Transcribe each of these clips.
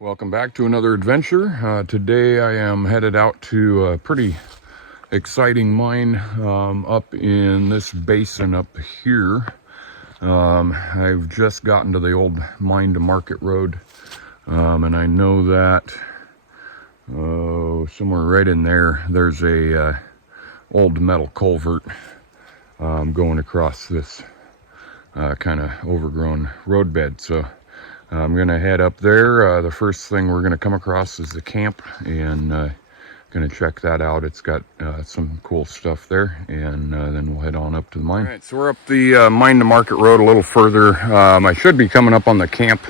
Welcome back to another adventure. Today I am headed out to a pretty exciting mine up in this basin up here. I've just gotten to the old mine to market road, and I know that somewhere right in there there's a old metal culvert going across this kind of overgrown roadbed. So I'm gonna head up there. The first thing we're gonna come across is the camp, and gonna check that out. It's got some cool stuff there, and then we'll head on up to the mine. All right, so we're up the mine to market road a little further. I should be coming up on the camp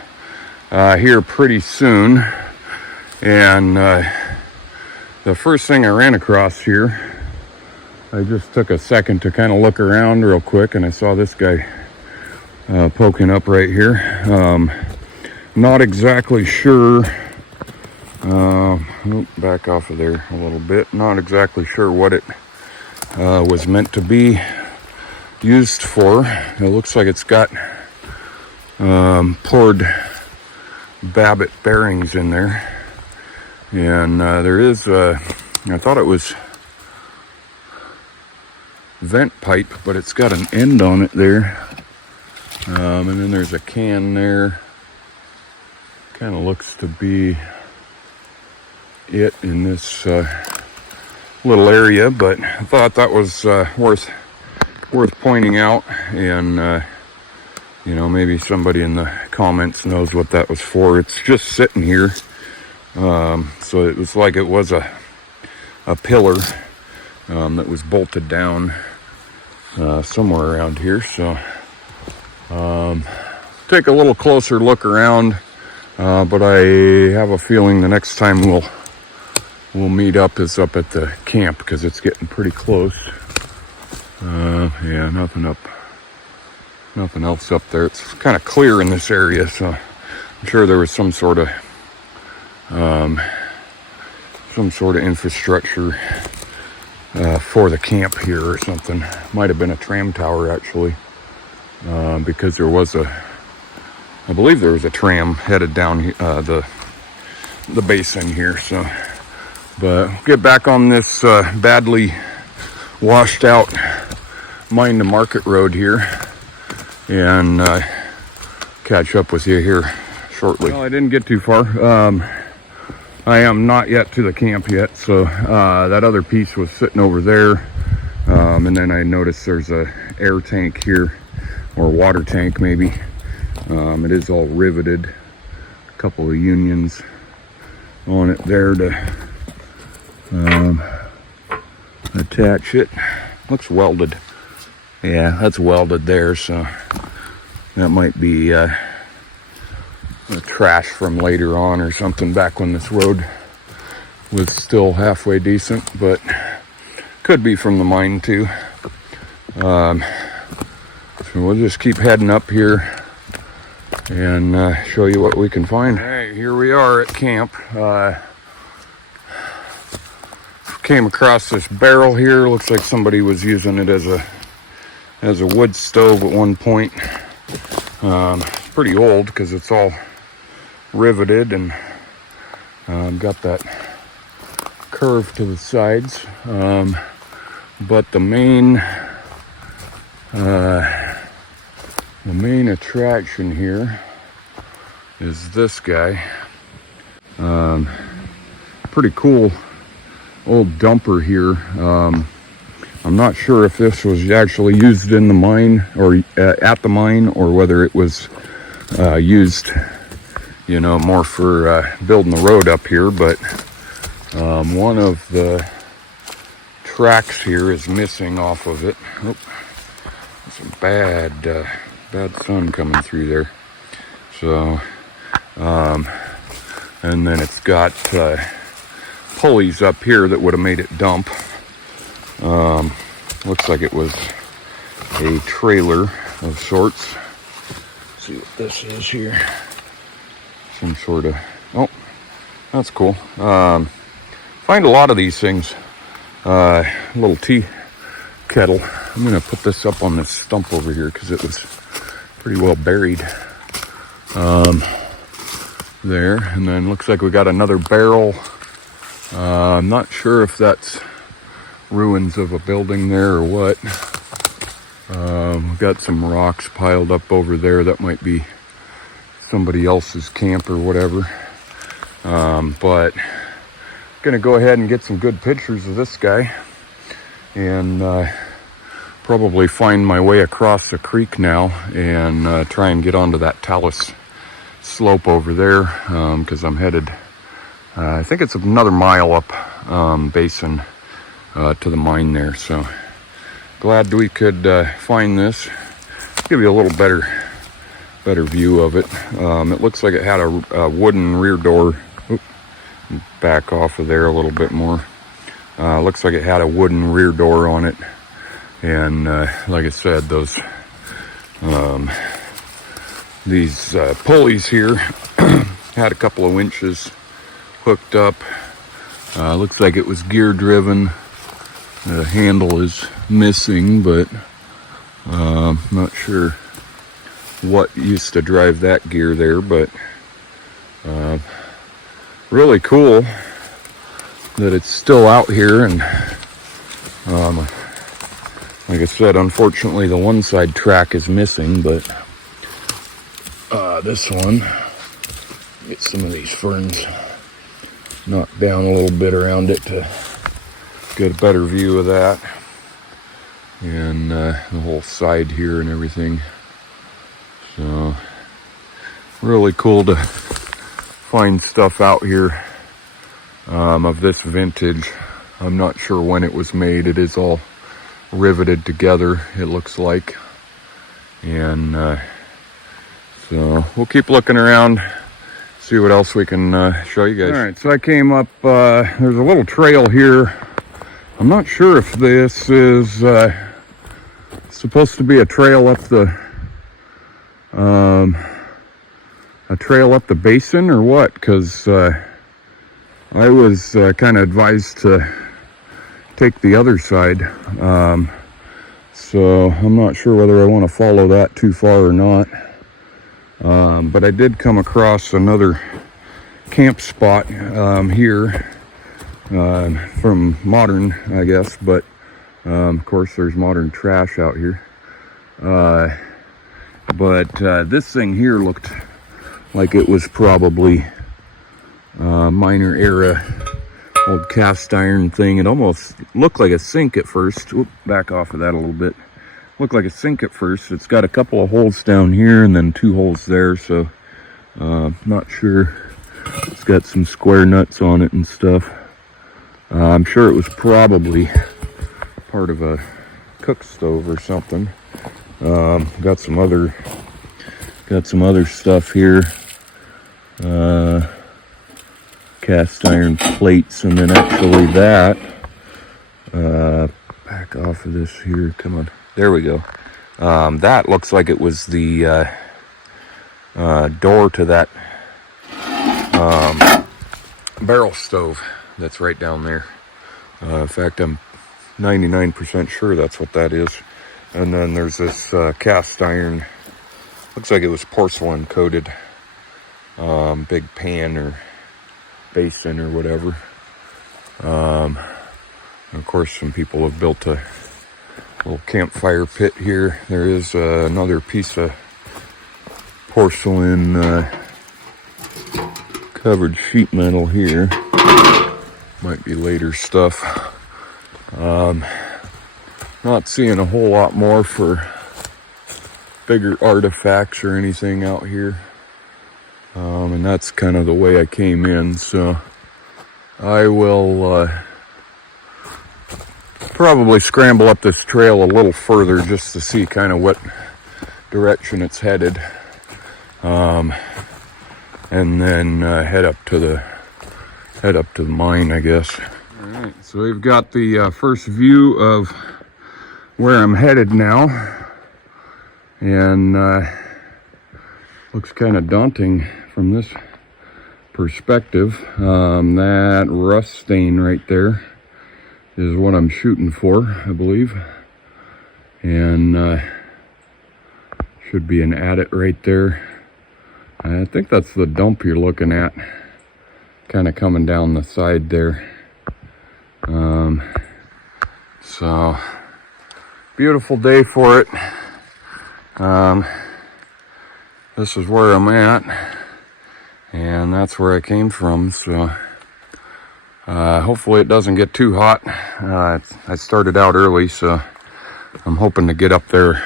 here pretty soon, and the first thing I ran across here, I just took a second to kind of look around real quick, and I saw this guy poking up right here. Not exactly sure, back off of there a little bit, not exactly sure what it was meant to be used for. It looks like it's got poured Babbitt bearings in there, and there is I thought it was vent pipe, but it's got an end on it there, and then there's a can there. Kind of looks to be it in this little area, but I thought that was worth pointing out, and you know, maybe somebody in the comments knows what that was for. It's just sitting here, so it was like it was a pillar that was bolted down somewhere around here. So take a little closer look around. But I have a feeling the next time we'll meet up is up at the camp, because it's getting pretty close. Yeah, nothing else up there. It's kind of clear in this area, so I'm sure there was some sort of infrastructure for the camp here or something. Might have been a tram tower actually, because I believe there was a tram headed down the basin here. So, but we'll get back on this badly washed out mine to market road here, and catch up with you here shortly. Well, I didn't get too far. I am not yet to the camp yet, so that other piece was sitting over there, and then I noticed there's a air tank here, or water tank maybe. It is all riveted, a couple of unions on it there to attach it. Looks welded. Yeah, that's welded there, so that might be the trash from later on or something, back when this road was still halfway decent, but could be from the mine too. So we'll just keep heading up here and show you what we can find. All right, here we are at camp. Came across this barrel here. Looks like somebody was using it as a wood stove at one point. It's pretty old because it's all riveted and got that curve to the sides. But the main attraction here is this guy. Pretty cool old dumper here. I'm not sure if this was actually used in the mine or at the mine, or whether it was used, you know, more for building the road up here. But one of the tracks here is missing off of it. Oh, some bad sun coming through there. So and then it's got pulleys up here that would have made it dump. Looks like it was a trailer of sorts. Let's see what this is here. Some sort of, oh, that's cool. Find a lot of these things. Little tea kettle. I'm gonna put this up on this stump over here because it was pretty well buried. there. And then looks like we got another barrel. I'm not sure if that's ruins of a building there or what. We've got some rocks piled up over there. That might be somebody else's camp or whatever. But gonna go ahead and get some good pictures of this guy, and probably find my way across the creek now and try and get onto that talus slope over there, because I'm headed, I think it's another mile up basin to the mine there. So glad we could find this. Give you a little better view of it. It looks like it had a wooden rear door. Oop, back off of there a little bit more. Looks like it had a wooden rear door on it, and like I said, these pulleys here had a couple of winches hooked up. Looks like it was gear driven. The handle is missing, but not sure what used to drive that gear there, but really cool that it's still out here. And like I said, unfortunately the one side track is missing, but this one, get some of these ferns knocked down a little bit around it to get a better view of that, and the whole side here and everything. So really cool to find stuff out here of this vintage. I'm not sure when it was made. It is all riveted together, it looks like. And so we'll keep looking around, see what else we can show you guys. All right, so I came up, there's a little trail here. I'm not sure if this is supposed to be a trail up the basin or what, because I was kind of advised to take the other side, so I'm not sure whether I want to follow that too far or not. But I did come across another camp spot here, from modern, I guess, but of course there's modern trash out here. But this thing here looked like it was probably minor era old cast iron thing. It almost looked like a sink at first. Oop, back off of that a little bit. Looked like a sink at first. It's got a couple of holes down here and then 2 holes there, so not sure. It's got some square nuts on it and stuff. I'm sure it was probably part of a cook stove or something. Got some other stuff here. Cast iron plates, and then actually that, back off of this here, come on, there we go. That looks like it was the door to that barrel stove that's right down there. In fact, I'm 99% sure that's what that is. And then there's this cast iron, looks like it was porcelain coated, big pan or basin or whatever. Of course, some people have built a little campfire pit here. There is another piece of porcelain covered sheet metal here. Might be later stuff. Not seeing a whole lot more for bigger artifacts or anything out here. And that's kind of the way I came in, so I will probably scramble up this trail a little further just to see kind of what direction it's headed, and then head up to the mine, I guess. All right, so we've got the first view of where I'm headed now, and looks kind of daunting from this perspective. That rust stain right there is what I'm shooting for, I believe, and should be an addit right there. I think that's the dump you're looking at, kind of coming down the side there. So beautiful day for it. This is where I'm at, and that's where I came from. So hopefully it doesn't get too hot. I started out early, so I'm hoping to get up there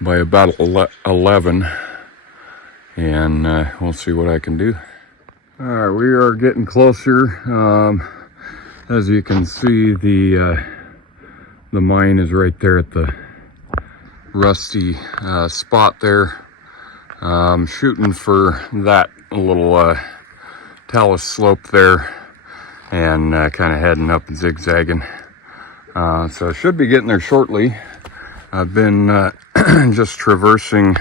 by about 11, and we'll see what I can do. All right, we are getting closer. As you can see, the mine is right there at the rusty spot there. Shooting for that little talus slope there, and kind of heading up and zigzagging. So I should be getting there shortly. I've been just traversing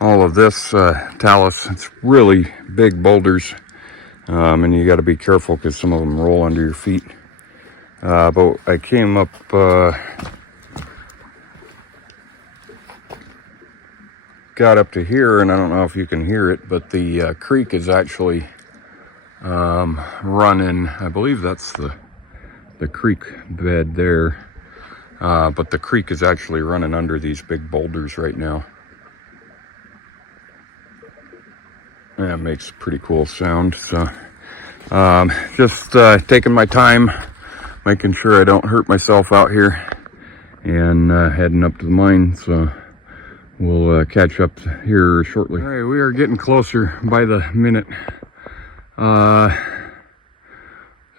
all of this talus. It's really big boulders, and you got to be careful because some of them roll under your feet. But I came up got up to here, and I don't know if you can hear it, but the creek is actually running. I believe that's the creek bed there, but the creek is actually running under these big boulders right now. That makes a pretty cool sound. So just taking my time, making sure I don't hurt myself out here, and heading up to the mine. So we'll catch up here shortly. All right, we are getting closer by the minute.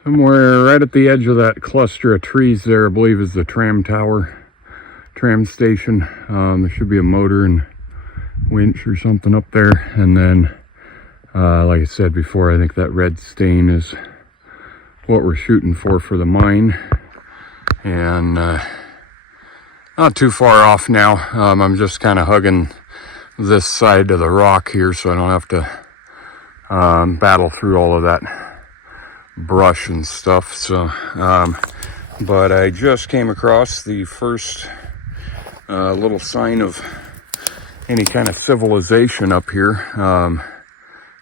Somewhere right at the edge of that cluster of trees there, I believe, is the tram station. There should be a motor and winch or something up there. And then, like I said before, I think that red stain is what we're shooting for the mine. And not too far off now. I'm just kind of hugging this side of the rock here, so I don't have to battle through all of that brush and stuff. So but I just came across the first little sign of any kind of civilization up here.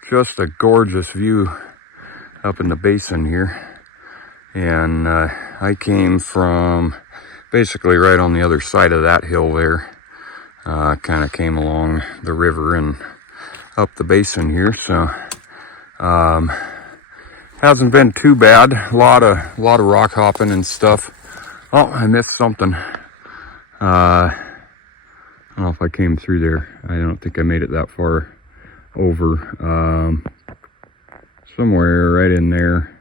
Just a gorgeous view up in the basin here, and I came from basically right on the other side of that hill there. Kind of came along the river and up the basin here. So hasn't been too bad. A lot of rock hopping and stuff. Oh, I missed something. I don't know if I came through there. I don't think I made it that far over. Somewhere right in there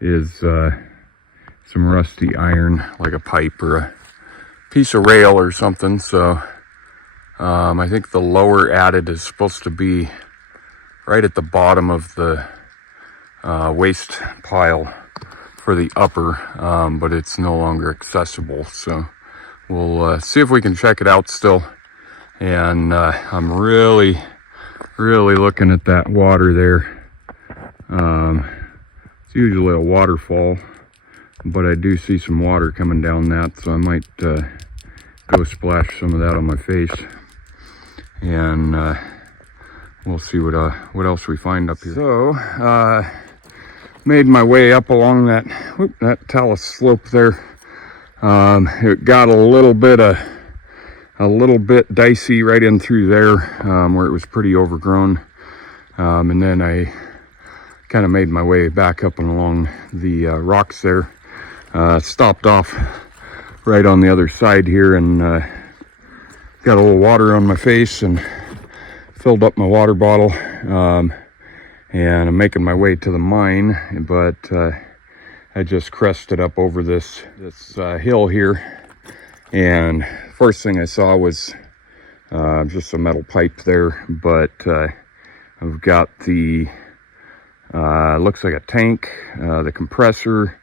is some rusty iron, like a pipe or a piece of rail or something. So I think the lower addit is supposed to be right at the bottom of the waste pile for the upper, but it's no longer accessible. So we'll see if we can check it out still. And I'm really looking at that water there. It's usually a waterfall, but I do see some water coming down that, so I might go splash some of that on my face, and we'll see what else we find up here. So made my way up along that talus slope there. It got a little bit dicey right in through there, where it was pretty overgrown, and then I kind of made my way back up and along the rocks there. Stopped off right on the other side here, and got a little water on my face and filled up my water bottle, and I'm making my way to the mine. But I just crested up over this hill here, and first thing I saw was just a metal pipe there, but I've got the looks like a tank, the compressor,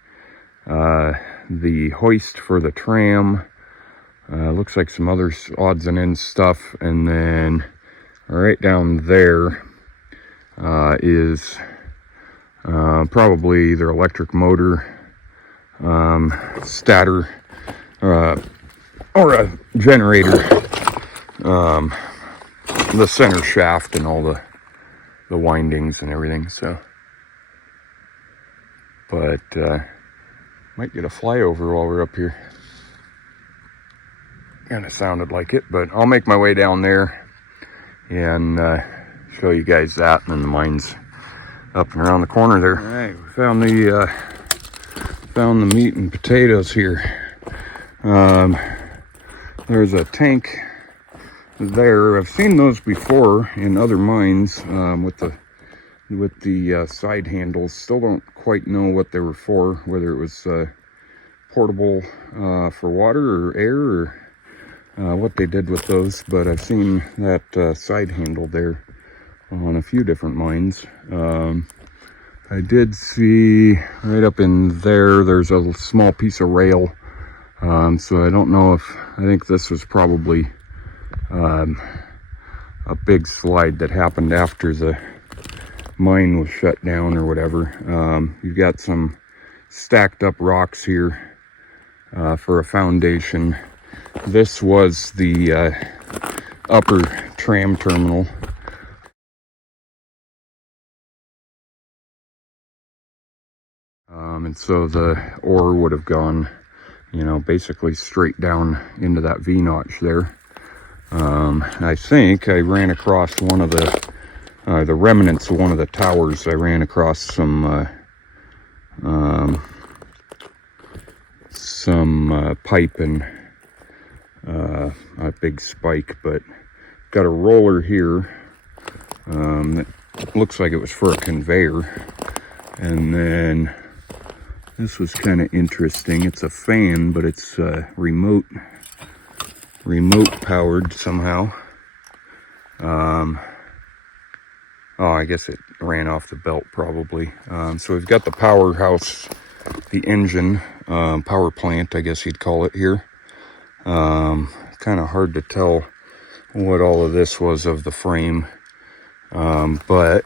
the hoist for the tram, looks like some other odds and ends stuff, and then right down there is probably their electric motor, stator, or a generator. the center shaft and all the windings and everything. So, but might get a flyover while we're up here. Kind of sounded like it, but I'll make my way down there and show you guys that, and then the mine's up and around the corner there. All right, we found the meat and potatoes here. There's a tank there. I've seen those before in other mines with the side handles. Still don't quite know what they were for, whether it was portable for water or air, or what they did with those, but I've seen that side handle there on a few different mines. I did see right up in there's a small piece of rail, so I don't know I think this was probably a big slide that happened after the mine was shut down or whatever. You've got some stacked up rocks here for a foundation. This was the upper tram terminal. And so the ore would have gone, basically straight down into that V-notch there. I think I ran across one of the remnants of one of the towers. I ran across some pipe and a big spike, but got a roller here that looks like it was for a conveyor. And then this was kind of interesting. It's a fan, but it's remote powered somehow. Oh, I guess it ran off the belt probably. So we've got the powerhouse, the engine, power plant, I guess you'd call it here. Kind of hard to tell what all of this was of the frame, but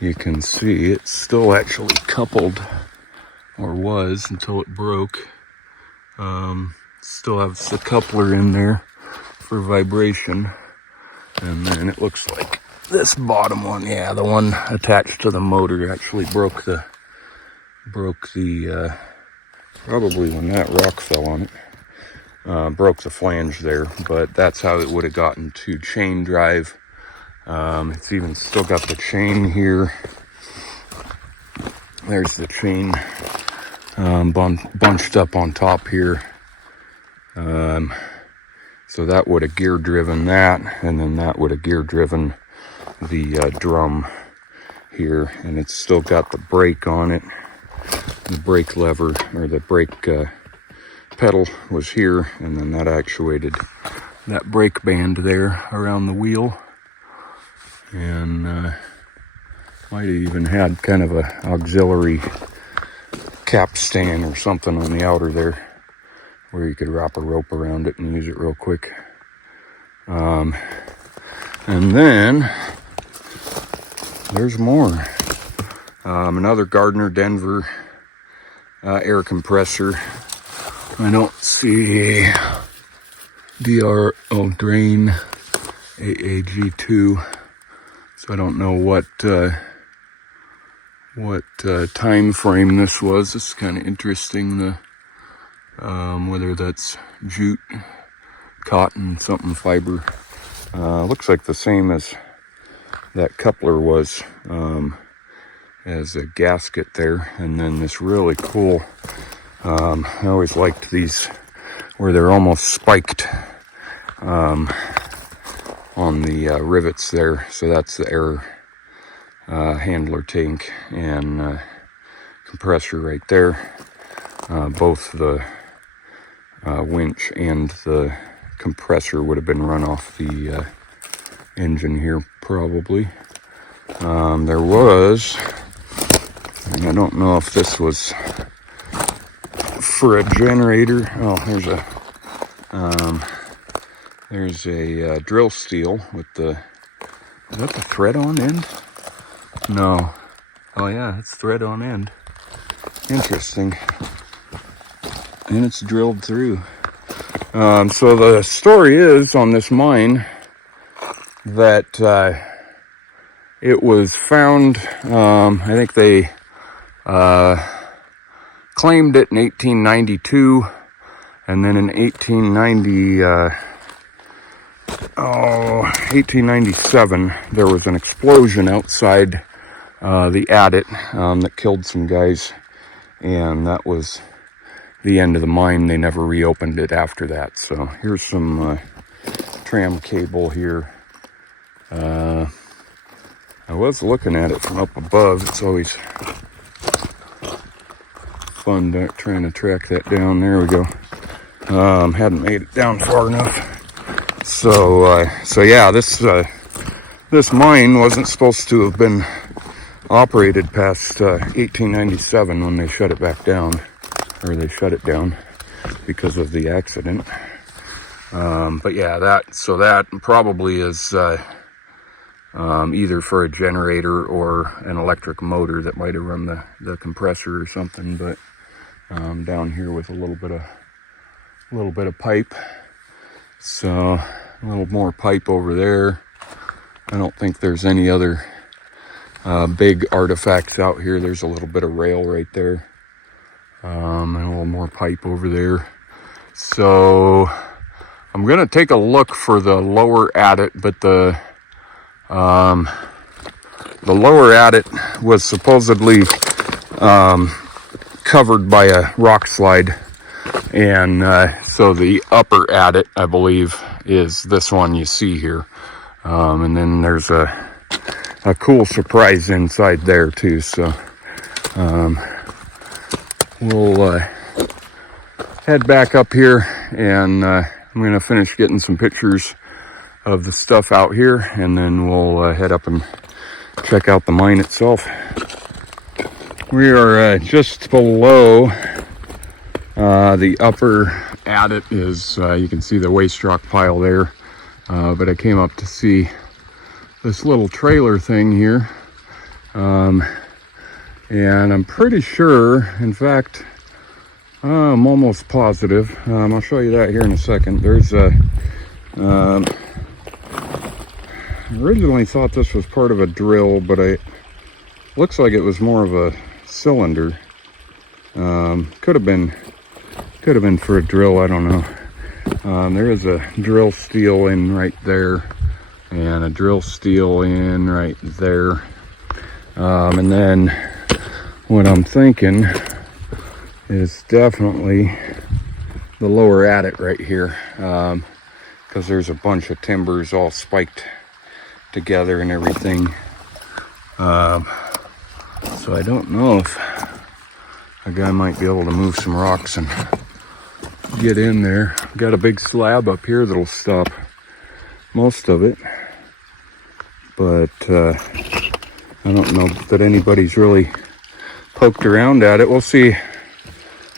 you can see it's still actually coupled, or was until it broke. Still has the coupler in there for vibration, and then it looks like this bottom one, yeah, the one attached to the motor actually broke the probably when that rock fell on it, broke the flange there. But that's how it would have gotten to chain drive. It's even still got the chain here. There's the chain bunched up on top here. So that would have gear driven that, and then that would have gear driven the drum here. And it's still got the brake on it. The brake lever, or the brake pedal, was here, and then that actuated that brake band there around the wheel. And might have even had kind of a auxiliary capstan or something on the outer there, where you could wrap a rope around it and use it real quick. And then there's more. Another Gardner Denver air compressor. I don't see drain AAG2, so I don't know what time frame this was. This is kind of interesting. Whether that's jute, cotton, something fiber. Looks like the same as that coupler was, as a gasket there. And then this really cool, I always liked these where they're almost spiked on the rivets there. So that's the air handler tank and compressor right there. Both the winch and the compressor would have been run off the engine here probably. There was, and I don't know if this was for a generator. Oh, there's a drill steel with is that the thread on end? No. Oh yeah, it's thread on end. Interesting. And it's drilled through. So the story is, on this mine, that it was found, I think they claimed it in 1892, and then in 1897, there was an explosion outside the addit that killed some guys, and that was the end of the mine. They never reopened it after that. So here's some tram cable here. I was looking at it from up above. It's always fun trying to track that down. There we go. Hadn't made it down far enough. So yeah, this mine wasn't supposed to have been operated past 1897 when they shut it back down, or they shut it down because of the accident. But yeah, that probably is either for a generator or an electric motor that might have run the compressor or something. But down here with a little bit of pipe. So a little more pipe over there. I don't think there's any other big artifacts out here. There's a little bit of rail right there, and a little more pipe over there. So I'm gonna take a look for the lower addit, but the lower addit was supposedly covered by a rock slide, and so the upper addit, I believe, is this one you see here, and then there's a cool surprise inside there too. So we'll head back up here, and I'm gonna finish getting some pictures of the stuff out here, and then we'll head up and check out the mine itself. We are just below the upper addit. Is you can see the waste rock pile there, but I came up to see this little trailer thing here, and I'm pretty sure, in fact, I'm almost positive, I'll show you that here in a second. There's a originally thought this was part of a drill, but it looks like it was more of a cylinder. Could have been for a drill, I don't know. There is a drill steel in right there, and a drill steel in right there, and then what I'm thinking is definitely the lower addit right here, because there's a bunch of timbers all spiked together and everything. So I don't know if a guy might be able to move some rocks and get in there. Got a big slab up here that'll stop most of it, but I don't know that anybody's really poked around at it. We'll see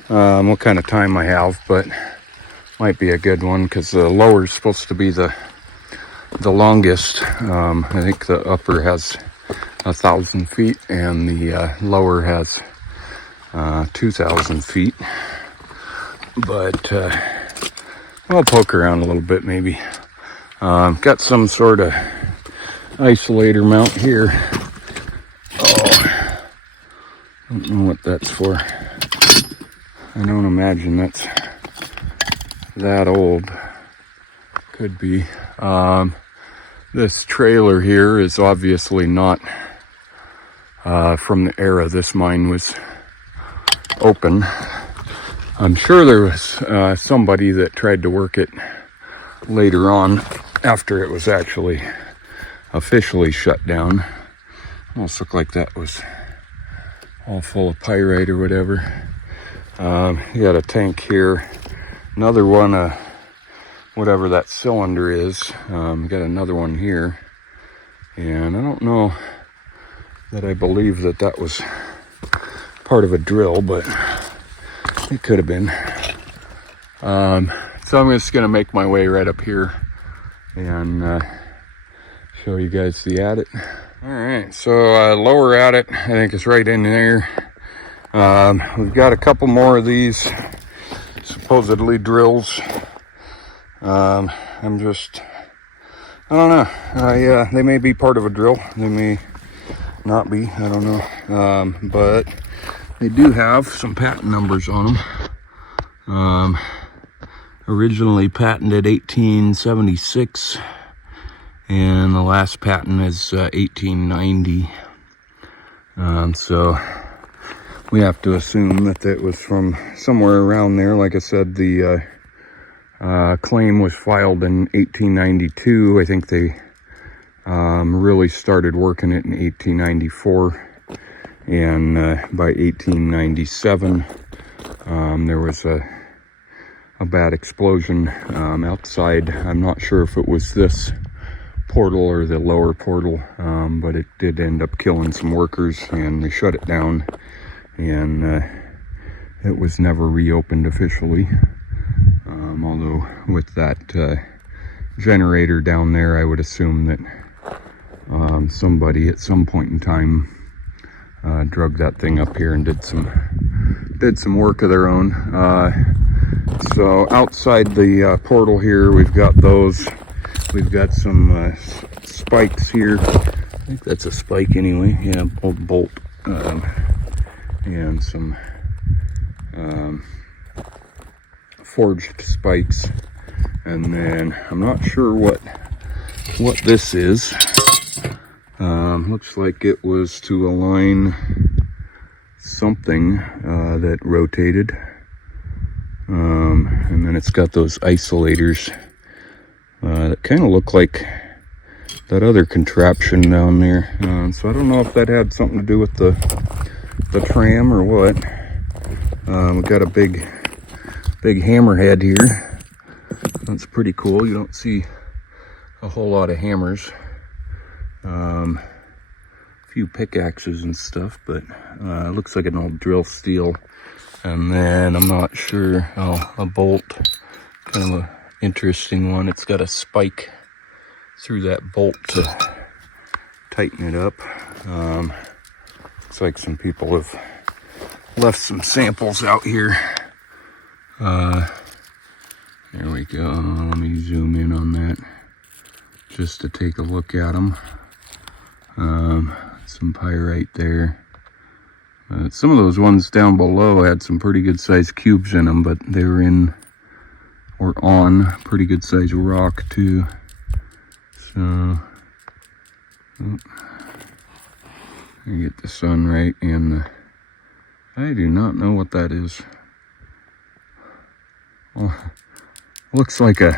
what kind of time I have, but might be a good one, because the lower is supposed to be the longest. I think the upper has 1,000 feet, and the lower has 2,000 feet. But I'll poke around a little bit, maybe. Got some sort of isolator mount here. Oh, I don't know what that's for. I don't imagine that's that old. Could be. This trailer here is obviously not from the era this mine was open. I'm sure there was somebody that tried to work it later on after it was actually officially shut down. Almost looked like that was all full of pyrite or whatever. You got a tank here, another one, whatever that cylinder is. Got another one here, and I don't know that I believe that was part of a drill, but it could have been. So I'm just gonna make my way right up here and show you guys the addit. All right, so lower addit, I think it's right in there. We've got a couple more of these supposedly drills. I'm I don't know. They may be part of a drill. They may not be. I don't know. But they do have some patent numbers on them. Originally patented 1876, and the last patent is 1890. So we have to assume that it was from somewhere around there. Like I said, the claim was filed in 1892. I think they really started working it in 1894, and by 1897 there was a bad explosion outside. I'm not sure if it was this portal or the lower portal, but it did end up killing some workers, and they shut it down, and it was never reopened officially. Although with that generator down there, I would assume that somebody at some point in time drug that thing up here and did some work of their own. So outside the portal here, we've got those. We've got some spikes here. I think that's a spike anyway. Yeah, old bolt, and some forged spikes. And then I'm not sure what this is. Looks like it was to align something that rotated. And then it's got those isolators that kind of look like that other contraption down there. So I don't know if that had something to do with the tram or what. We've got a big hammerhead here. That's pretty cool. You don't see a whole lot of hammers. A few pickaxes and stuff, but it looks like an old drill steel. And then I'm not sure, a bolt, kind of a interesting one. It's got a spike through that bolt to tighten it up. Looks like some people have left some samples out here. There we go. Let me zoom in on that just to take a look at them. Some pyrite there. Some of those ones down below had some pretty good sized cubes in them, but they were on pretty good sized rock too. So I get the sun right, and I do not know what that is. Well, looks like a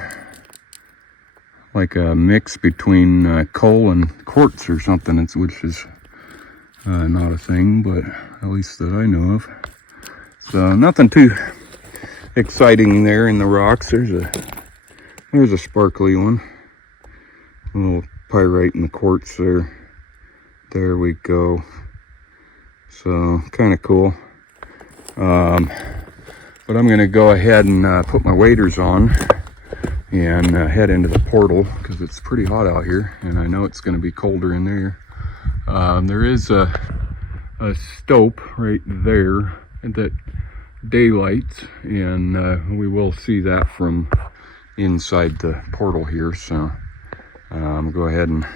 mix between coal and quartz or something, which is not a thing, but at least that I know of. So nothing too exciting there in the rocks. There's a sparkly one, a little pyrite in the quartz there. There we go. So kind of cool. But I'm gonna go ahead and put my waders on and head into the portal, because it's pretty hot out here, and I know it's going to be colder in there. There is a stope right there that daylights, and we will see that from inside the portal here. So go ahead and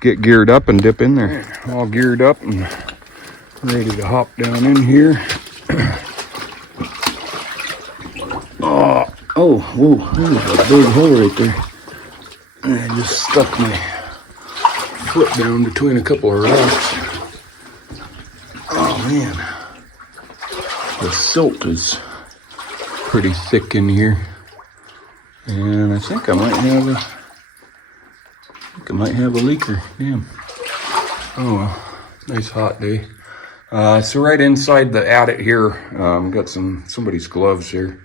get geared up and dip in there. All geared up and ready to hop down in here. Oh, whoa, there's a big hole right there. I just stuck my foot down between a couple of rocks. Oh man, the silt is pretty thick in here. And I think I might have a leaker. Damn. Oh well, nice hot day. So right inside the addit here, got somebody's gloves here.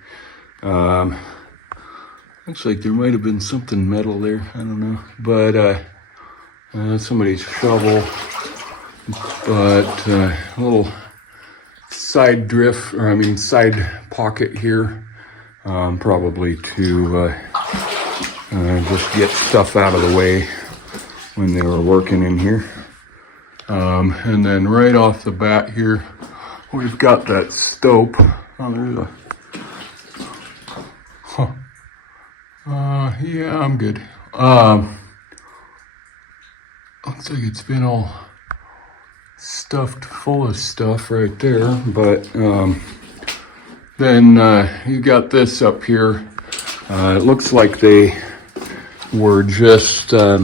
Looks like there might have been something metal there. I don't know, but somebody's shovel. But a little side side pocket here, probably to just get stuff out of the way when they were working in here. And then right off the bat here, we've got that stope. Oh, there's a... Yeah, I'm good. Looks like it's been all stuffed full of stuff right there, but then you got this up here. It looks like they were just I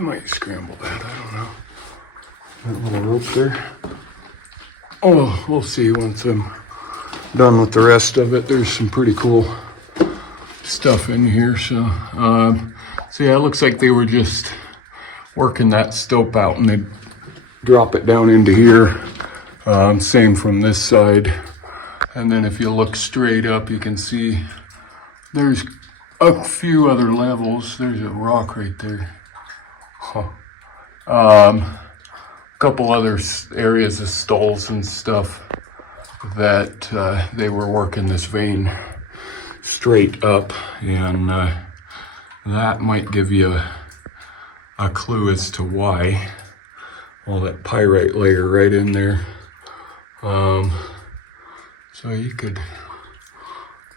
might scramble that, I don't know. That little rope there. Oh, we'll see once I'm done with the rest of it. There's some pretty cool stuff in here. So yeah, it looks like they were just working that stope out and they drop it down into here. Same from this side. And then if you look straight up, you can see there's a few other levels. There's a rock right there. Huh. Couple other areas of stalls and stuff that they were working this vein straight up, and that might give you a clue as to why. All that pyrite layer right in there. So you could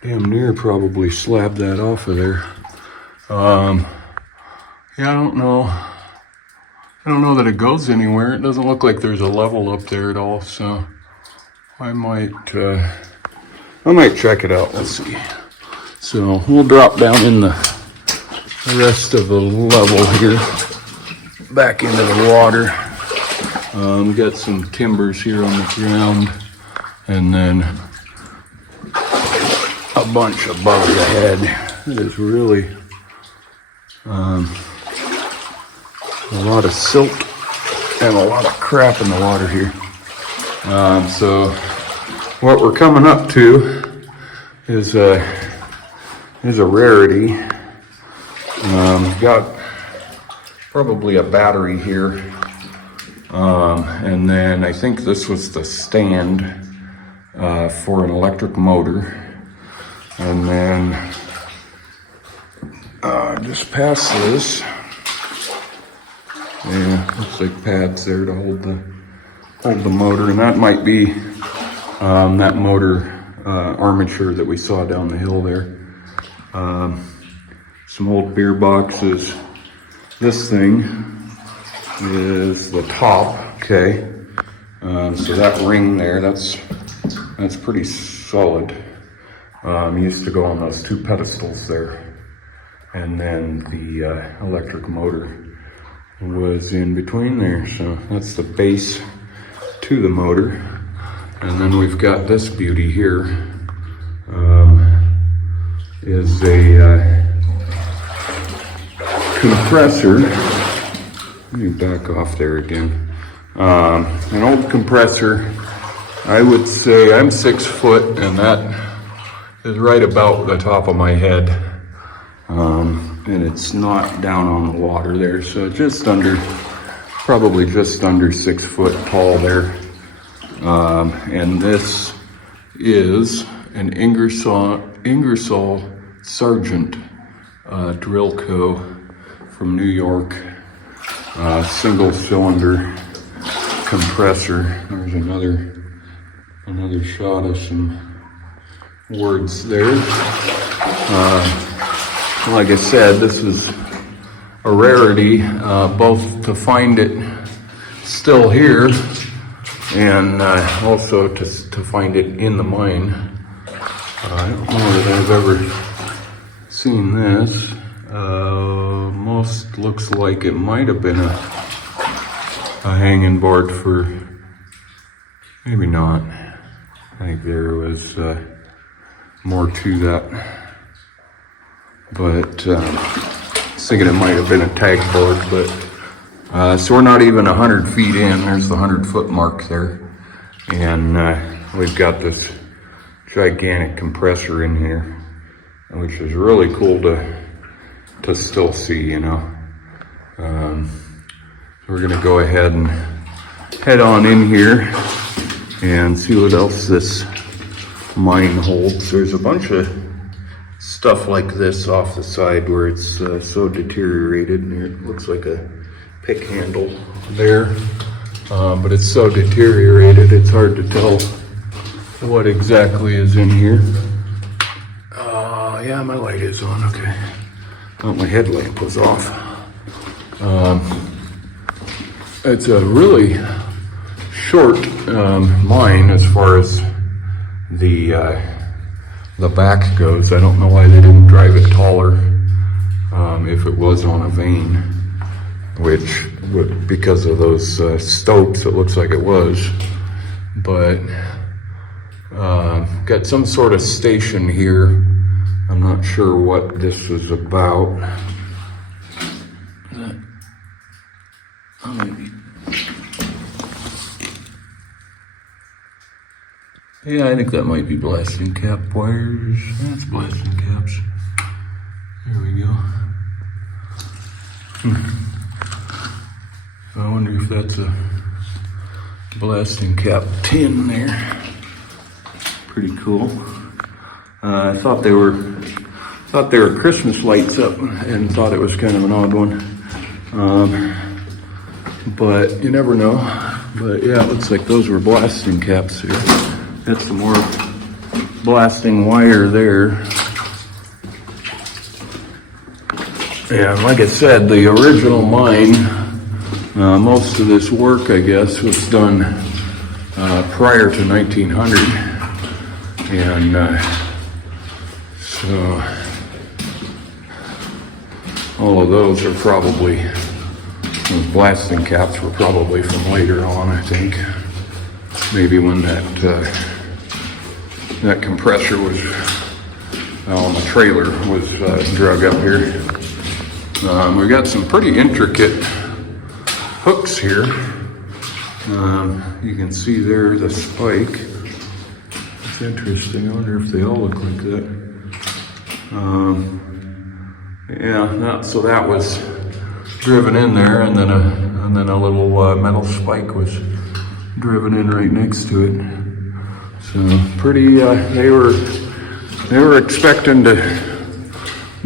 damn near probably slab that off of there. Yeah, I don't know that it goes anywhere. It doesn't look like there's a level up there at all, so I might check it out. Let's see. So we'll drop down in the rest of the level here, back into the water. We got some timbers here on the ground, and then a bunch above the head. It is really a lot of silt and a lot of crap in the water here. So what we're coming up to is a rarity. Got probably a battery here, and then I think this was the stand for an electric motor, and then just past this, yeah, looks like pads there to hold the motor, and that might be that motor armature that we saw down the hill there. Some old beer boxes. This thing is the top. Okay, so that ring there, that's pretty solid. Used to go on those two pedestals there, and then the electric motor was in between there. So that's the base to the motor, and then we've got this beauty here. Is a compressor. Let me back off there again. An old compressor. I would say I'm 6 foot, and that is right about the top of my head. And it's not down on the water there, so probably just under 6 foot tall there. And this is an Ingersoll Sargent drill co from New York, single cylinder compressor. There's another shot of some words there. Like I said, this is a rarity, both to find it still here and also to find it in the mine. I don't know that I've ever seen this. Most looks like it might have been a hanging board for, maybe not. I think there was more to that. But I was thinking it might have been a tag board, but so we're not even 100 feet in. There's the 100-foot mark there, and we've got this gigantic compressor in here, which is really cool to still see, you know. We're gonna go ahead and head on in here and see what else this mine holds. There's a bunch of stuff like this off the side where it's so deteriorated, and it looks like a pick handle there, but it's so deteriorated it's hard to tell what exactly is in here. yeah, my light is on, okay. Oh, my headlamp was off. It's a really short mine as far as the back goes. I don't know why they didn't drive it taller if it was on a vein, which would, because of those stopes, it looks like it was. But got some sort of station here. I'm not sure what this is about. Yeah, I think that might be blasting cap wires. That's blasting caps. There we go. So I wonder if that's a blasting cap tin there. Pretty cool. I thought they were Christmas lights up and thought it was kind of an odd one. But you never know. But yeah, it looks like those were blasting caps here. Got some more blasting wire there. And like I said, the original mine, most of this work, I guess, was done prior to 1900. And so all of those are probably, those blasting caps were probably from later on, I think. Maybe when that compressor was on the trailer was drug up here. We got some pretty intricate hooks here. You can see there the spike. It's interesting. I wonder if they all look like that. Yeah, so that was driven in there, and then a little metal spike was driven in right next to it. So pretty. They were expecting to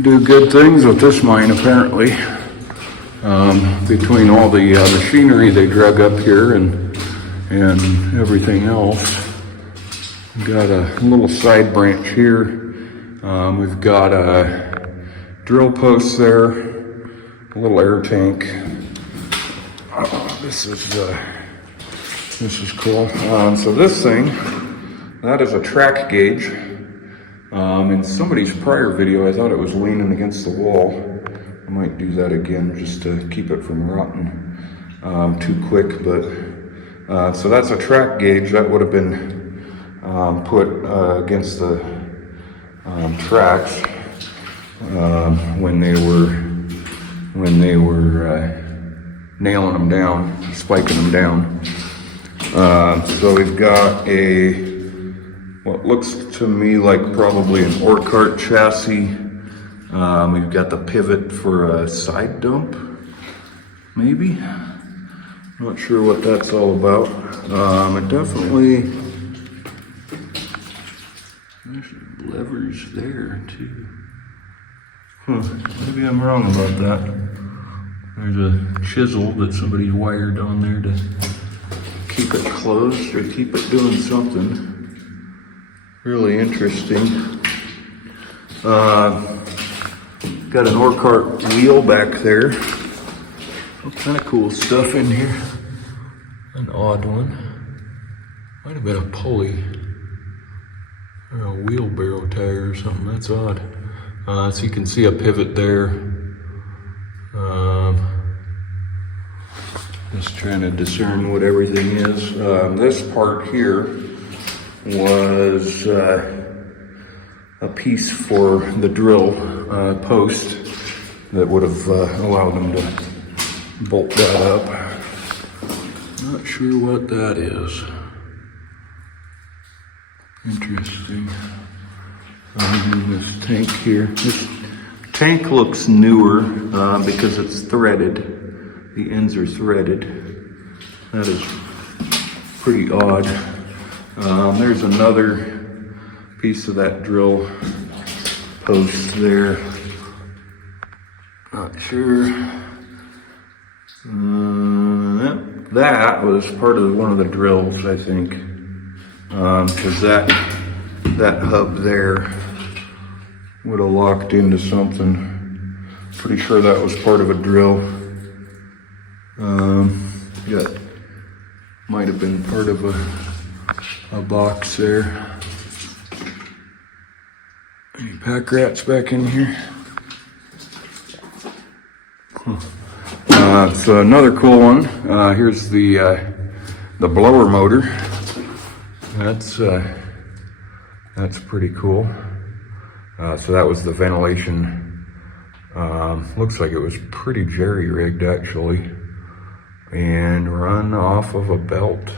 do good things with this mine, apparently. Between all the machinery they drug up here and everything else. We've got a little side branch here. We've got a drill post there, a little air tank. This is cool. So this thing, that is a track gauge. In somebody's prior video, I thought it was leaning against the wall. I might do that again just to keep it from rotting too quick. But so that's a track gauge that would have been put against the tracks when they were nailing them down, spiking them down. So we've got what looks to me like probably an ore cart chassis. We've got the pivot for a side dump, maybe. Not sure what that's all about. It definitely, there's levers there too. Maybe I'm wrong about that. There's a chisel that somebody wired on there to keep it closed or keep it doing something. Really interesting. Got an ore cart wheel back there. All kind of cool stuff in here. An odd one. Might have been a pulley or a wheelbarrow tire or something. That's odd. So you can see a pivot there. Just trying to discern what everything is. This part here was a piece for the drill post that would have allowed them to bolt that up. Not sure what that is. Interesting. In this tank here. This tank looks newer because it's threaded. The ends are threaded. That is pretty odd. There's another piece of that drill post there. Not sure. That was part of one of the drills, I think, because that hub there would have locked into something. Pretty sure that was part of a drill. Yeah, might have been part of a box there. Any pack rats back in here? So another cool one. Here's the blower motor. That's pretty cool. So that was the ventilation. Looks like it was pretty jerry-rigged actually, and run off of a belt.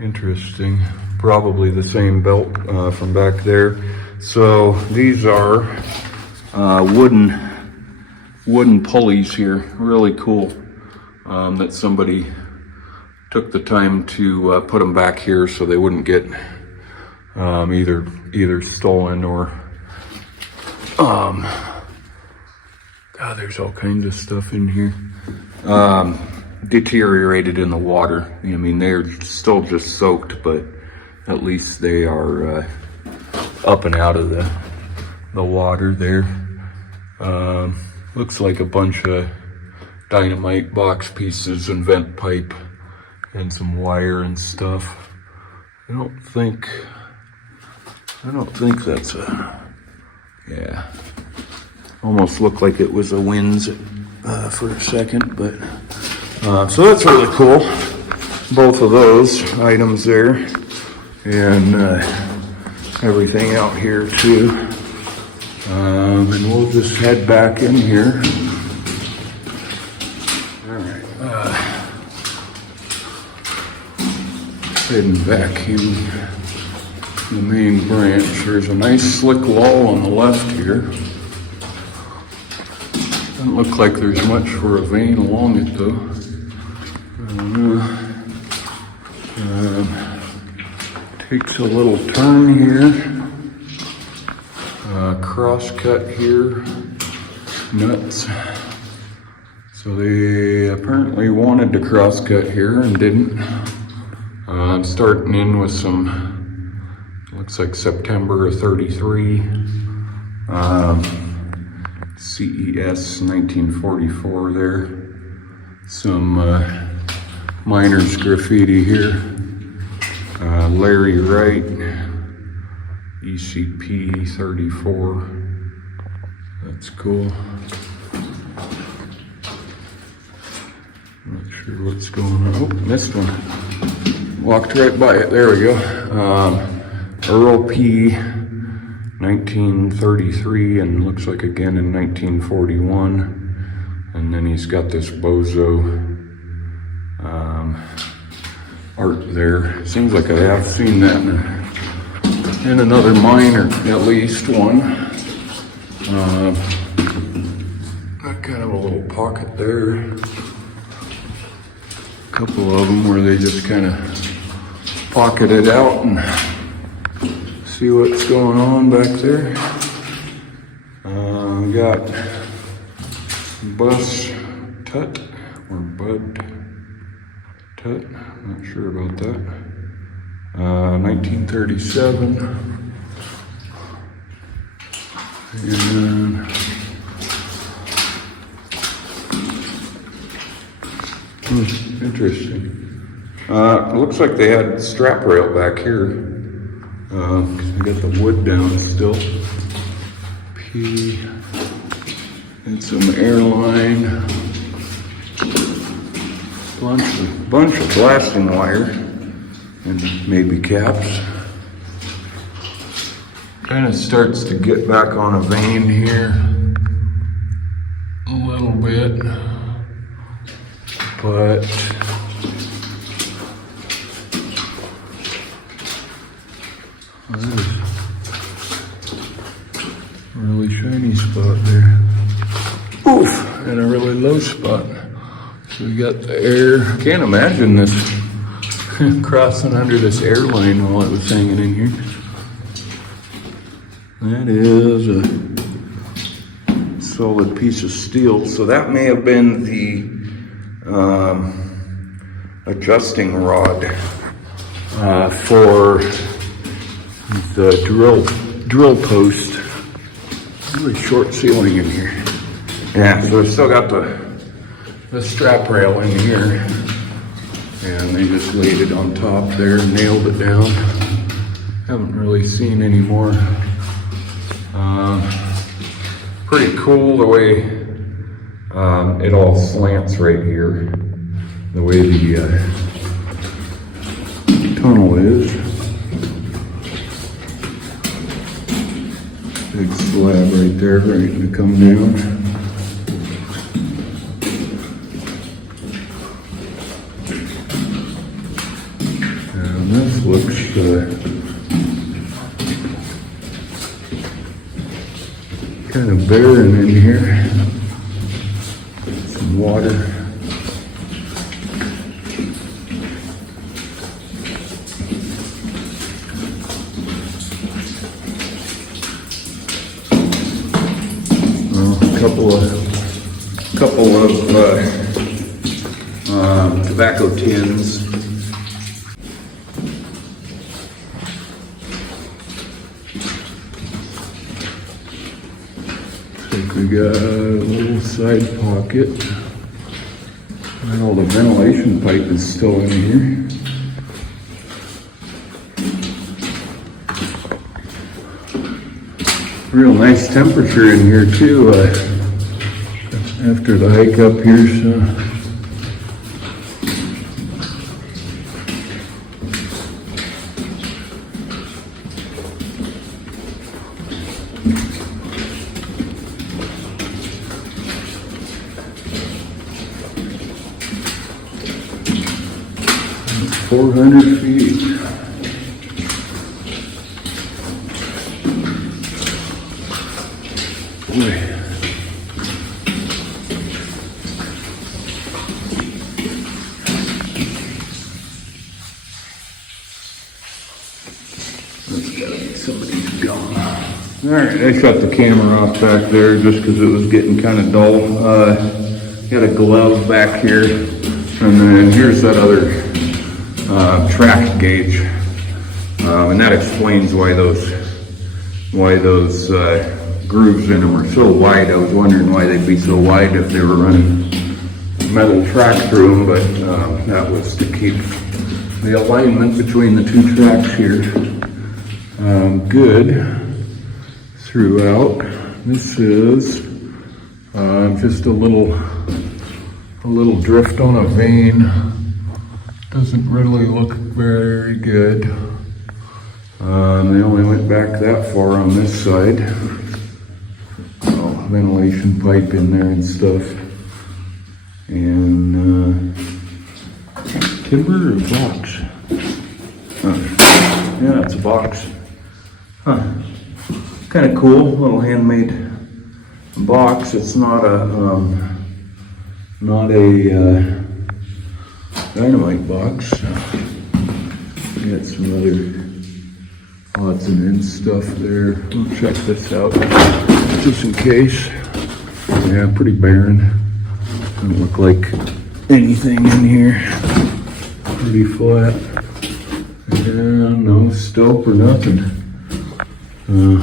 Interesting. Probably the same belt from back there. So these are wooden pulleys here. Really cool that somebody took the time to put them back here so they wouldn't get either stolen or God, there's all kinds of stuff in here. Deteriorated in the water. I mean, they're still just soaked, but at least they are up and out of the water there. Looks like a bunch of dynamite box pieces and vent pipe and some wire and stuff. I don't think that's yeah. Almost looked like it was a Winds for a second, but so that's really cool. Both of those items there, and everything out here too. And we'll just head back in here. All right. Heading back in the main branch. There's a nice slick wall on the left here. Doesn't look like there's much for a vein along it though. Takes a little turn here. Cross cut here. Nuts. So they apparently wanted to cross cut here and didn't. I'm starting in with some, looks like September of 33. CES 1944 there. Some miners graffiti here. Larry Wright, ECP 34. That's cool. Not sure what's going on. Oh, missed one. Walked right by it. There we go. Earl P. 1933, and looks like again in 1941. And then he's got this bozo art there. Seems like I have seen that in another mine, or at least one. Got kind of a little pocket there. A couple of them where they just kind of pocket it out and see what's going on back there. We got Bus Tut or Bud Tut, not sure about that. 1937. And interesting. It looks like they had strap rail back here. We got the wood down still. P and some airline. Bunch of blasting wire and maybe caps. Kind of starts to get back on a vein here a little bit, but there's a really shiny spot there. Oof, and a really low spot. So we got the air. Can't imagine this crossing under this airline while it was hanging in here. That is a solid piece of steel. So that may have been the adjusting rod for the drill post Really short ceiling in here. Yeah, so I still got the strap rail in here, and they just laid it on top there, nailed it down. Haven't really seen any more. Pretty cool the way it all slants right here, the way the tunnel is. Big slab right there, ready to come down. And this looks kind of barren in here. Some water. A couple of tobacco tins. We got a little side pocket, and all the ventilation pipe is still in here. Real nice temperature in here too, after the hike up here, so. It's 400 feet. Boy. Somebody's gone. Alright, I shut the camera off back there just because it was getting kind of dull. Got a glove back here, and then here's that other track gauge, and that explains why those grooves in them are so wide. I was wondering why they'd be so wide if they were running metal track through them, but that was to keep the alignment between the two tracks here good throughout. This is just a little drift on a vein. Doesn't really look very good. They only went back that far on this side. Oh, ventilation pipe in there and stuff. And timber or box? Yeah, it's a box. Huh. Kind of cool, little handmade box. It's not a dynamite box. Got some other odds and ends stuff there. We'll check this out just in case. Yeah, pretty barren. Doesn't look like anything in here. Pretty flat. Yeah, no stope or nothing. Go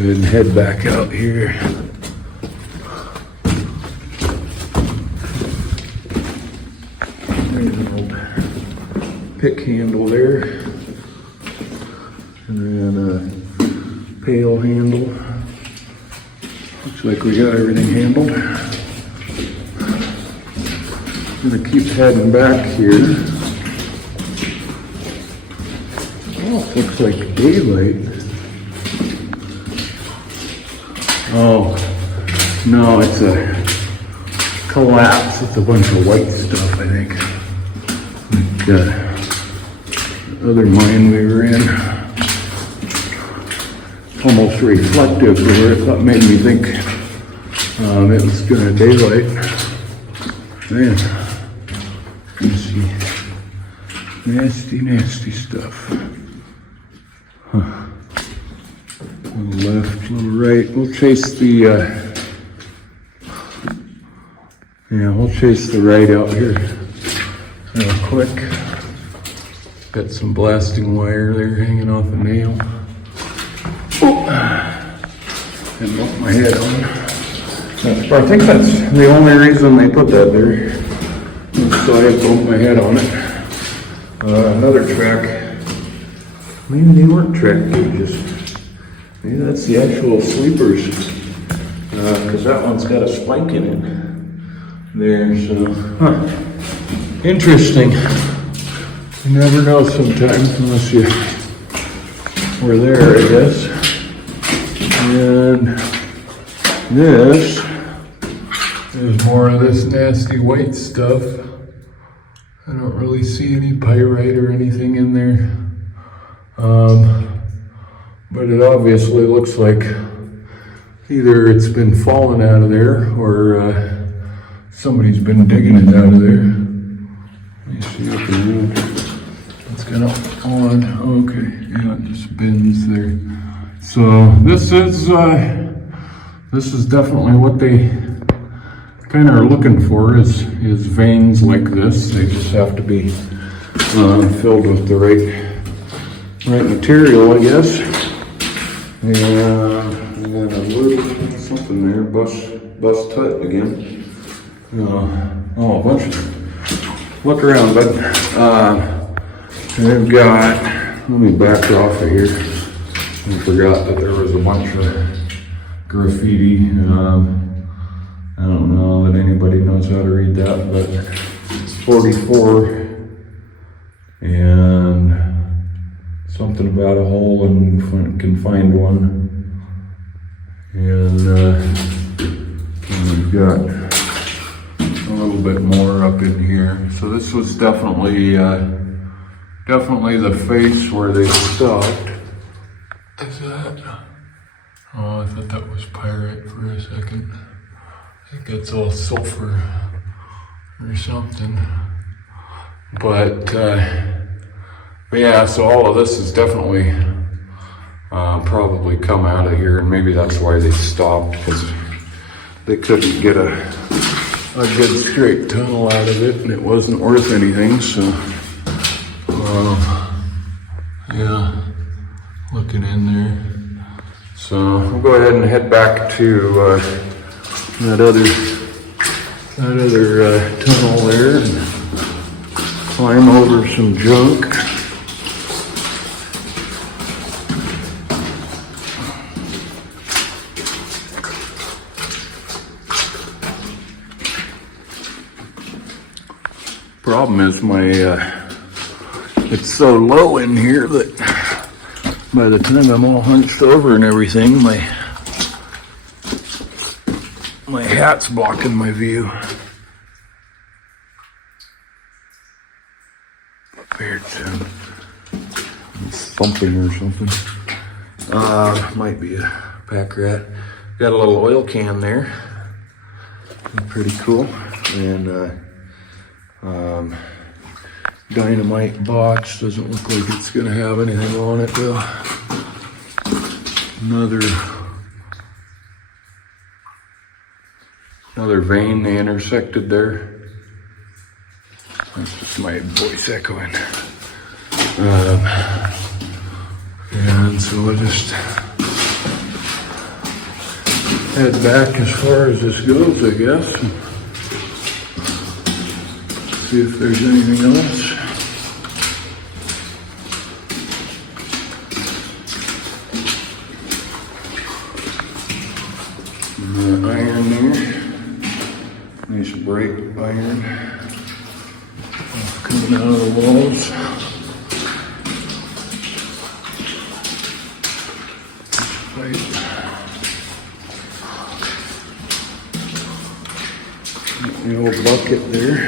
ahead and head back out here. There's an old pick handle there. And then a pail handle. Looks like we got everything handled. I'm gonna keep heading back here. Oh, it looks like daylight. Oh, no, it's a collapse. It's a bunch of white stuff, I think. Like the other mine we were in. Almost reflective where it made me think it was gonna daylight. Man, you see, nasty stuff. Huh. A little left, a little right. We'll chase the right out here real quick. Got some blasting wire there hanging off a nail. Oh. and bump my head on. I think that's the only reason they put that there. So I bump my head on it. Another track. Maybe they weren't track gauges. Maybe that's the actual sleepers. Because that one's got a spike in it. There, so. Interesting. You never know sometimes unless you were there, I guess. And this is more of this nasty white stuff. I don't really see any pyrite or anything in there. But it obviously looks like either it's been falling out of there or somebody's been digging it out of there. Let me see up around. It's kind of odd. Okay, yeah, it just bends there. So this is definitely what they kind of are looking for is veins like this. They just have to be filled with the right material, I guess. And then a little something there, bust tut again. A bunch of, look around, but they've got, let me back off of here. I forgot that there was a bunch of graffiti. I don't know that anybody knows how to read that, but 44 and something about a hole and can find one. And we've got a little bit more up in here. So this was definitely the face where they stopped. Is that? Oh, I thought that was pyrite for a second. I think it's all sulfur or something. But yeah, so all of this is definitely probably come out of here, and maybe that's why they stopped, because they couldn't get a good straight tunnel out of it, and it wasn't worth anything. So yeah, looking in there. So we'll go ahead and head back to that other tunnel there and climb over some junk. Problem is it's so low in here that by the time I'm all hunched over and everything, my hat's blocking my view. Weird sound. It's thumping or something. Might be a pack rat. Got a little oil can there. Pretty cool. And dynamite box. Doesn't look like it's gonna have anything on it though. Another vein they intersected there. That's just my voice echoing. And so we'll just head back as far as this goes, I guess. See if there's anything else. Iron there. Nice bright iron coming out of the walls. The old bucket there.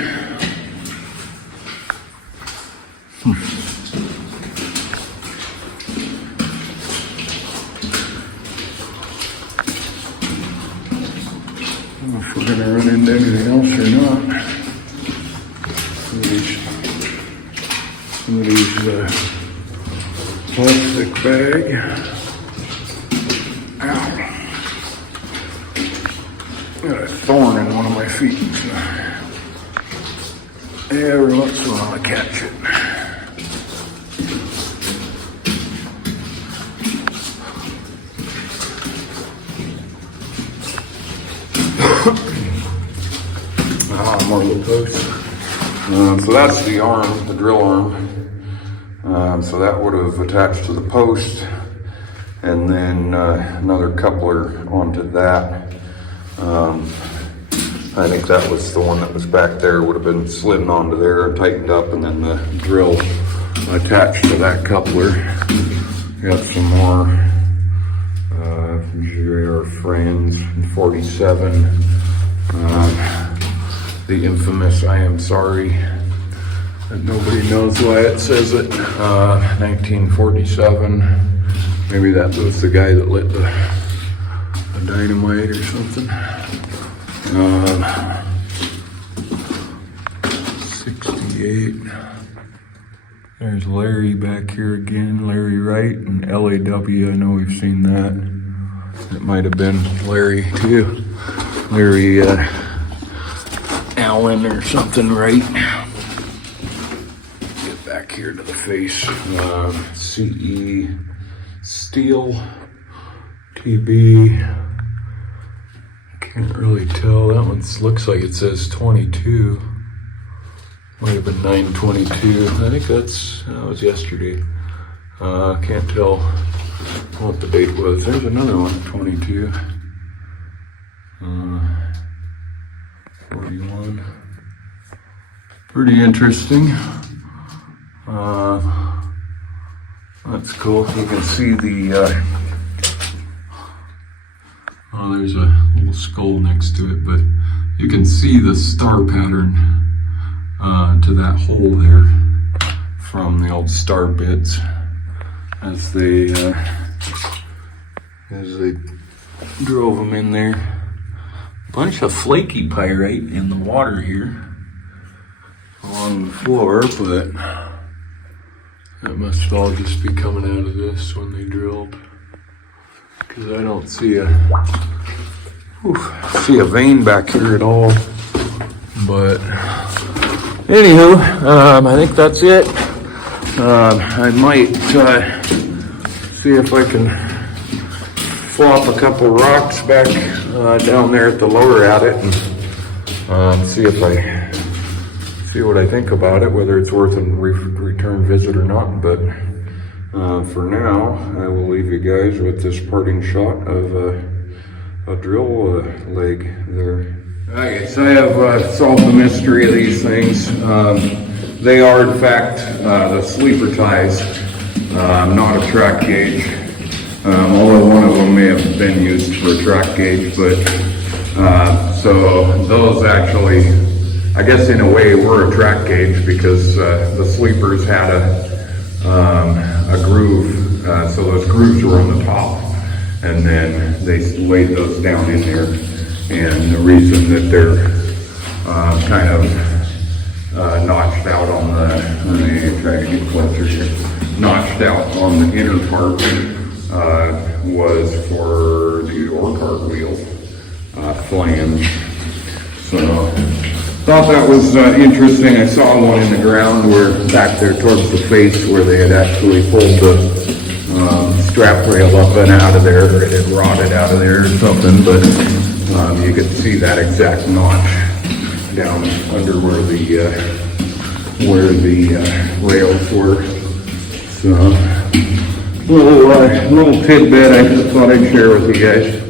If we're gonna run into anything else or not. Some of these plastic bag. Ow. Got a thorn in one of my feet. So every once in a while I catch it. post. So that's the arm, the drill arm. So that would have attached to the post, and then another coupler onto that. I think that was the one that was back there, would have been slidden onto there and tightened up, and then the drill attached to that coupler. Got some more JR Friends 47. The infamous I am sorry that nobody knows why it says it. 1947. Maybe that was the guy that lit the dynamite or something. 68. There's Larry back here again, Larry Wright, and LAW. I know we've seen that. It might have been Larry too. Larry Allen or something, right? Get back here to the face. CE Steel, TB. Can't really tell. That one looks like it says 22. Might have been 922. I think that was yesterday. Can't tell what the date was. There's another one, 22. 41. Pretty interesting. That's cool. You can see the there's a little skull next to it, but you can see the star pattern to that hole there from the old star bits as they drove them in there. Bunch of flaky pyrite in the water here along the floor, but that must all just be coming out of this when they drilled, because I don't see a vein back here at all. But anywho, I think that's it. I might see if I can flop a couple rocks back down there at the lower addit and see what I think about it, whether it's worth a return visit or not. But for now, I will leave you guys with this parting shot of a drill leg there. Alright, so I have solved the mystery of these things. They are in fact the sleeper ties, not a track gauge. Although one of them may have been used for a track gauge, but so those actually, I guess in a way, were a track gauge, because the sleepers had a groove, so those grooves were on the top, and then they laid those down in there. And the reason that they're kind of notched out on the, let me try to get closer here, notched out on the inner part was for the ore cart wheel flange. So thought that was interesting. I saw one in the ground where back there towards the face where they had actually pulled the strap rail up and out of there, or it had rotted out of there or something, but you could see that exact notch down under where the rails were. So little tidbit I just thought I'd share with you guys.